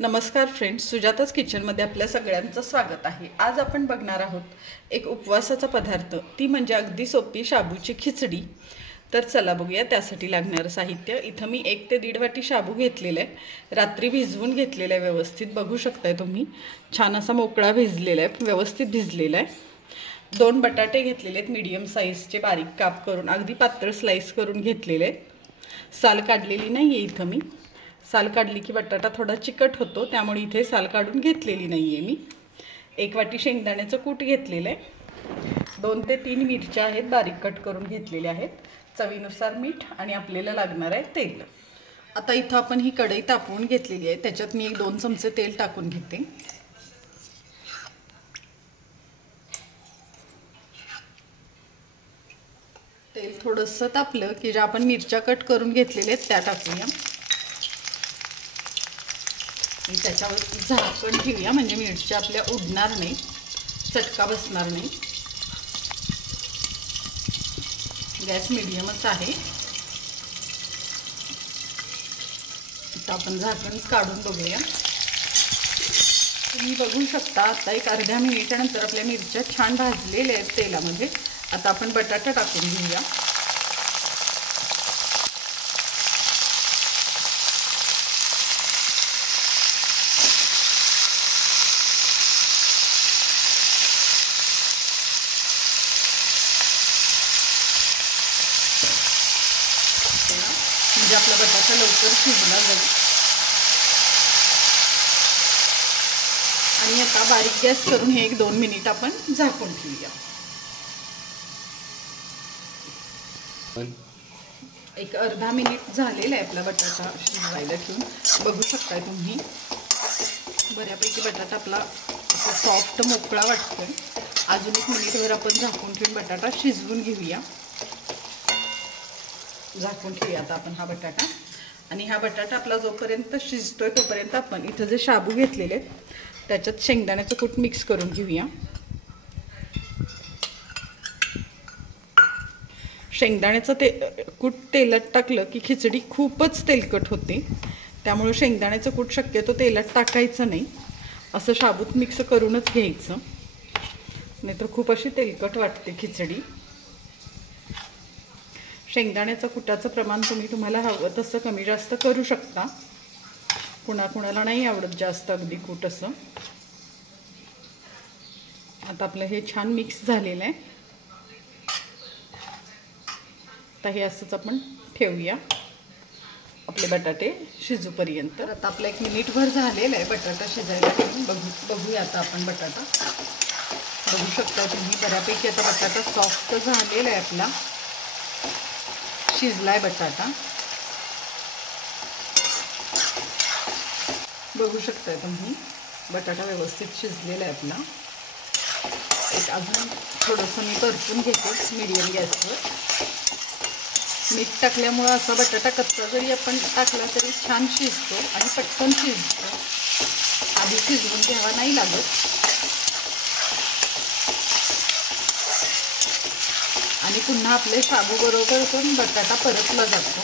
नमस्कार फ्रेंड्स, सुजाताच किचनमध्ये आपल्या सगळ्यांचं स्वागत आहे। आज आपण बघणार आहोत एक उपवासाचा पदार्थ, ती म्हणजे अगदी सोपी शाबूची खिचडी। तर चला बघूया त्यासाठी लागणारं साहित्य। इथं मी 1 ते 1.5 वाटी शाबू घेतलेला आहे, रात्री भिजवून घेतलेला आहे व्यवस्थित। बघू शकताय तुम्ही, छान असा मोकळा भिजलेला आहे, व्यवस्थित भिजलेला आहे। 2 बटाटे घेतलेले आहेत मीडियम साईजचे, बारीक काप करून, अगदी पातळ स्लाइस करून घेतलेले आहेत। साल काढलेली नाही आहे इथं मी, साल काढली की बटाटा थोडा चिकट होतो, त्यामुळे इथे साल काढून घेतलेली नाही आहे मी। 1 वाटी शेंगदाण्याचं कूट घेतलेलं आहे। 2 ते 3 मिरच्या आहेत, बारीक कट करून घेतलेल्या आहेत। चवीनुसार मीठ आणि आपल्याला लागणार आहे तेल। आता इथं आपण ही कढई तापवून घेतलेली आहे, त्याच्यात मी 1-2 चमचे तेल टाकून घेते। तेल थोडंसं तापलं की ज्या आपण मिरच्या कट करून घेतलेल्या आहेत त्या टाकूया। त्याच्यावर झाकण ठेवूया, म्हणजे मिरच्या आपल्या उडणार नाही, चटका बसणार नाही। गॅस मीडियमच आहे। आता आपण झाकण काढून बघूया। तुम्ही बघू शकता आता 1 अर्ध्या मिनिटानंतर आपल्या मिरच्या छान भाजलेल्या आहेत तेलामध्ये। आता आपण बटाटा टाकून घेऊया। म्हणजे आपला बटाटा लवकर शिजला जाईल। आणि आता बारीक गॅस करून हे 1-2 मिनिट आपण झाकून ठेवूया। 1 अर्धा मिनिट झालेला आहे आपला बटाटा शिजवायला ठेवून। बघू शकताय तुम्ही, बऱ्यापैकी बटाटा आपला सॉफ्ट मोकळा वाटतोय। अजून 1 मिनिटभर आपण झाकून ठेवून बटाटा शिजवून घेऊया। झाकून ठेवूया आता आपण हा बटाटा। आणि हा बटाटा आपला जोपर्यंत शिजतोय तोपर्यंत आपण इथं जे शाबू घेतलेले त्याच्यात शेंगदाण्याचं कूट मिक्स करून घेऊया। शेंगदाण्याचं कूट तेलात टाकलं की खिचडी खूपच तेलकट होते, त्यामुळे शेंगदाण्याचं कूट शक्यतो तेलात टाकायचं नाही, असं शाबूत मिक्स करूनच घ्यायचं, नाहीतर खूप अशी तेलकट वाटते खिचडी। शेंगदाण्याचं कुटाचं प्रमाण तुम्हाला हवं तसं कमी जास्त करू शकता। कुणाकुणाला नाही आवडत जास्त अगदी कूट असं। आता आपलं हे छान मिक्स झालेलं आहे। आता हे असंच आपण ठेवूया आपले बटाटे शिजूपर्यंत। आता आपलं 1 मिनिटभर झालेलं आहे बटाटा शिजायला ठेवून। बघूया आता आपण बटाटा। बघू शकता तुम्ही, बऱ्यापैकी आता बटाटा सॉफ्ट झालेला आहे आपला, शिजलाय बटाटा। बघू शकताय तुम्ही, बटाटा व्यवस्थित शिजलेला आहे आपला। एक अजून थोडंसं मी परतून घेते मीडियम गॅसवर। मीठ टाकल्यामुळे असा बटाटा कच्चा जरी आपण टाकला तरी छान शिजतो आणि पटकन शिजतो, आधी शिजवून घ्यावा नाही लागत। आणि पुन्हा आपले शाबू बरोबर पण बटाटा परतला जातो।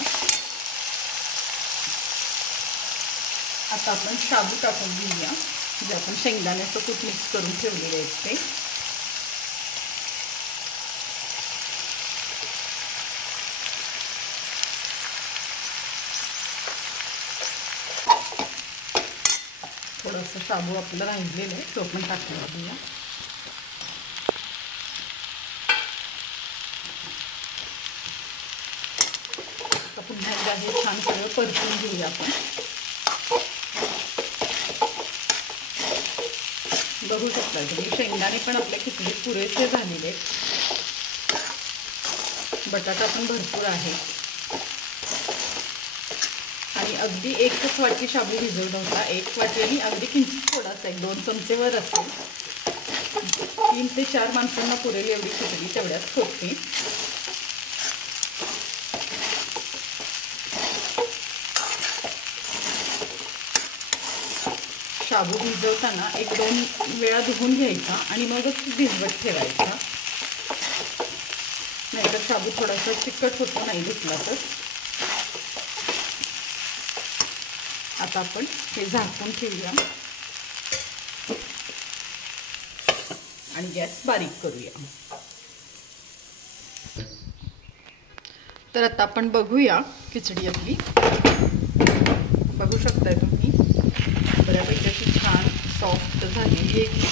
आता आपण शाबू टाकून घेऊया, जे आपण शेंगदाण्याचं कूट मिक्स करून ठेवलेले आहेत ते। थोडंसं शाबू आपलं राहिलेलं आहे, तो पण टाकून घेऊया। पुन्हा एकदा हे छान सगळं परतून घेऊया आपण। बघू शकता तुम्ही, शेंगदाणे पण आपल्या खिचडीत पुरेसे झालेले आहेत, बटाटा पण भरपूर आहे। आणि अगदी 1च वाटी शाबू भिजवला होता, 1 वाटी आणि अगदी किंचित थोडासा 1-2 चमचे वर असेल। 3 ते 4 माणसांना पुरेल एवढी खिचडी तेवढ्यात होते। शाबू भिजवताना 1-2 वेळा धुवून घ्यायचा आणि मगच भिजवत ठेवायचा, नाहीतर शाबू थोडासा चिकट होतो नाही धुतला तर। आता आपण हे झाकून ठेवूया आणि गॅस बारीक करूया। तर आता आपण बघूया खिचडी आपली, बघू शकताय तुम्ही बऱ्यापैकी छान सॉफ्ट झालेली आहे।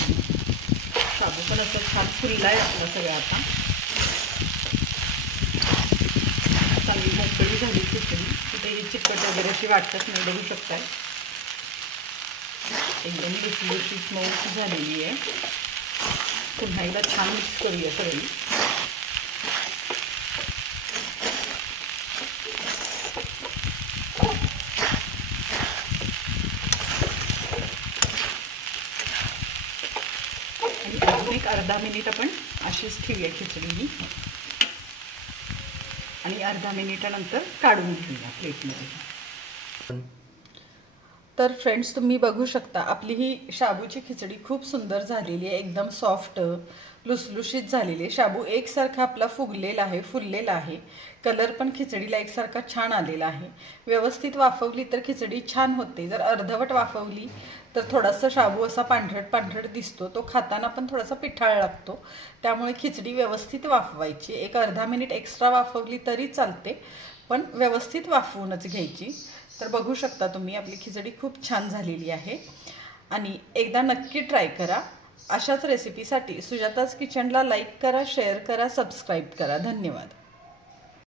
शाबू पण असं छान फुलला आहे आपला सगळं। आता चांगली मोकळी झाली खिचडी, कुठेही चिकट वगैरे अशी वाटत नाही, बघू शकताय एकदम लुसलुशीत मऊ झालेली आहे। पुन्हा एकदा छान मिक्स करूया सगळी। अजून एक अर्धा मिनिट आपण अशीच ठेवूया खिचडी आणि अर्धा मिनिटानंतर काढून घेऊया प्लेटमध्ये। तर फ्रेंड्स, तुम्ही बघू शकता आपली ही शाबूची खिचडी खूप सुंदर झालेली आहे, एकदम सॉफ्ट लुसलुशीत झालेली आहे। शाबू एकसारखा आपला फुगलेला आहे, फुललेला आहे, कलर पण खिचडीला एकसारखा छान आलेला आहे। व्यवस्थित वाफवली तर खिचडी छान होते, जर अर्धवट वाफवली तर थोडासा शाबू असा पांढरट पांढरट दिसतो, तो खाताना पण थोडासा पिठाळ लागतो। त्यामुळे खिचडी व्यवस्थित वाफवायची, एक अर्धा मिनिट एक्स्ट्रा वाफवली तरी चालते, पण व्यवस्थित वाफवूनच घ्यायची। तर बघू शकता तुम्ही आपली खिचडी खूप छान झालेली आहे आणि एकदा नक्की ट्राय करा। अशाच रेसिपीसाठी सुजाताज किचनला लाईक करा, शेअर करा, सबस्क्राईब करा। धन्यवाद।